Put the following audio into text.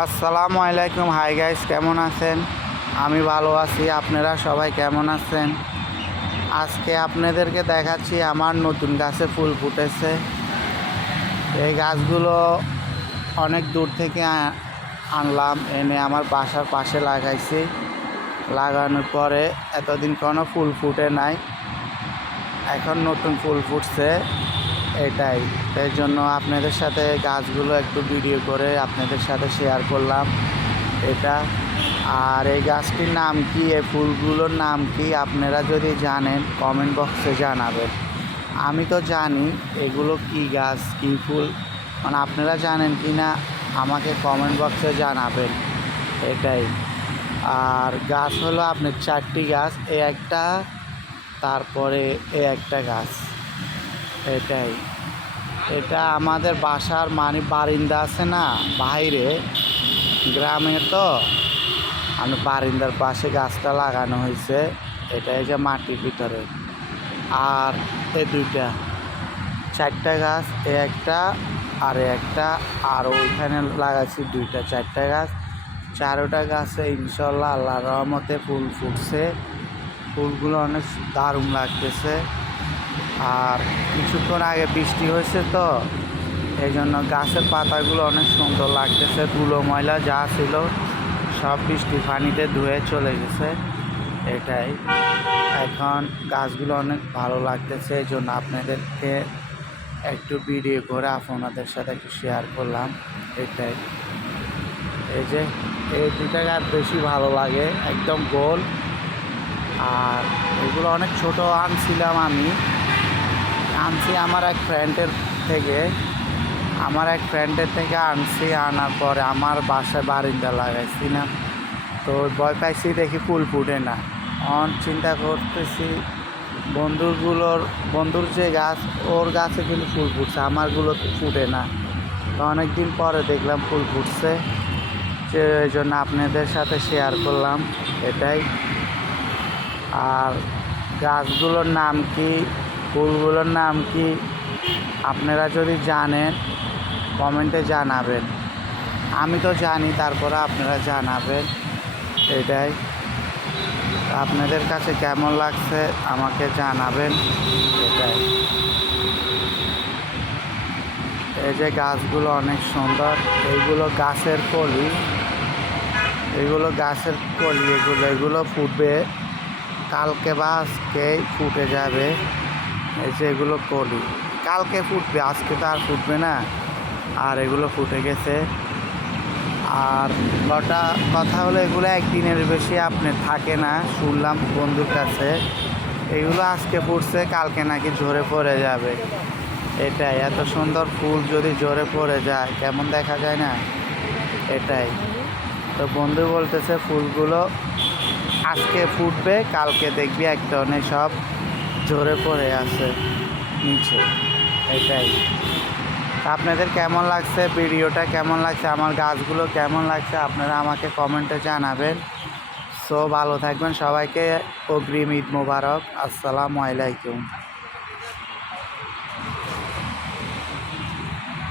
আসসালামু আলাইকুম। Hi guys কেমন আছেন? আমি ভালো আছি। আপনারা সবাই কেমন আছেন? আজকে আপনাদেরকে দেখাচ্ছি, আমার নতুন গাছে ফুল ফুটেছে। এই গাছগুলো অনেক দূর থেকে আনলাম, এনে আমার বাসার পাশে লাগাইছি। লাগানোর পরে এতদিন কোনো ফুল ফুটে নাই। এখন নতুন ফুল ফুটছে। এটাই। এই জন্য আপনাদের সাথে গাছগুলো একটু ভিডিও করে আপনাদের সাথে শেয়ার করলাম এটা। আর এই গাছটির নাম কি? এই ফুলগুলোর নাম কি? আপনারা যদি জানেন কমেন্ট বক্সে জানাবেন। আমি তো জানি এগুলো কি গাছ, কি ফুল। মানে আপনারা জানেন কি না, আমাকে কমেন্ট বক্সে জানাবেন। এটাই। আর গাছ হলো আপনার চারটি গাছ, এ একটা, তারপরে এ একটা গাছ। এটাই। এটা আমাদের বাসার মানে বারিন্দা আছে না বাইরে গ্রামে তো। আমি বারিন্দার পাশে গাছটা লাগানো হয়েছে এটা এই যে মাটির ভিতরে। আর এ দুইটা, চারটা গাছ, এ একটা, আর একটা, আর ওইখানে লাগাচ্ছি দুইটা, চারটা গাছ। চারোটা গাছে ইনশাল্লাহ আল্লাহ রহমতে ফুল ফুটছে। ফুলগুলো অনেক দারুণ লাগতেছে। আর কিছুক্ষণ আগে বৃষ্টি হয়েছে তো এই জন্য গাছের পাতাগুলো অনেক সুন্দর লাগতেছে, ধুলো ময়লা যা ছিল সব বৃষ্টি পানিতে ধুয়ে চলে গেছে, এটাই। এখন গাছগুলো অনেক ভালো লাগতেছে এই জন্য আপনাদেরকে একটু ভিডিও করে আপনাদের সাথে একটু শেয়ার করলাম, এটাই। এই যে, এই দুটা গাছ বেশি ভালো লাগে, একদম গোল। আর এগুলো অনেক ছোট আনছিলাম আমি আনছি আমার এক ফ্রেন্ডের থেকে। আমার এক ফ্রেন্ডের থেকে আনছি, আনার পরে আমার বাসায় বারিন্দা লাগাইছি না। তো ভয় পাইছি, দেখি ফুল ফুটে না। অন চিন্তা করতেছি বন্ধুরগুলোর বন্ধুর যে গাছ, ওর গাছে কিন্তু ফুল ফুটছে, আমারগুলো তো ফুটে না। তো অনেকদিন পরে দেখলাম ফুল ফুটছে। যে এই জন্য আপনাদের সাথে শেয়ার করলাম, এটাই। আর গাছগুলোর নাম কি? ফুলগুলোর নাম কি? আপনারা যদি জানেন, কমেন্টে জানাবেন। আমি তো জানি, তারপরে আপনারা জানাবেন। এটাই। আপনাদের কাছে কেমন লাগছে, আমাকে জানাবেন। এটাই। এই যে গাছগুলো অনেক সুন্দর। এইগুলো গাছের কলি। এগুলো গাছের কলি, এগুলো এগুলো ফুটবে। কালকে বা আজকেই ফুটে যাবে। এই যে এগুলো কলি। কালকে ফুটবে, আজকে তো আর ফুটবে না। আর এগুলো ফুটে গেছে। আর কটা কথা হলো, এগুলো একদিনের বেশি আপনি থাকে না, শুনলাম বন্ধুর কাছে। এগুলো আজকে ফুটছে, কালকে নাকি ঝরে পড়ে যাবে। এটাই, এত সুন্দর ফুল যদি ঝরে পড়ে যায়, কেমন দেখা যায় না? এটাই। তো বন্ধু বলতেছে, ফুলগুলো আজকে ফুটবে, কালকে দেখবি এক ধরনের সব। ঝরে পড়ে আছে, নিচে, এটাই। আপনাদের কেমন লাগছে? ভিডিওটা কেমন লাগছে? আমার গাছগুলো কেমন লাগছে? আপনারা আমাকে কমেন্টে জানাবেন। সো ভালো থাকবেন সবাইকে। অগ্রিম ঈদ মুবারক। আসসালামু আলাইকুম।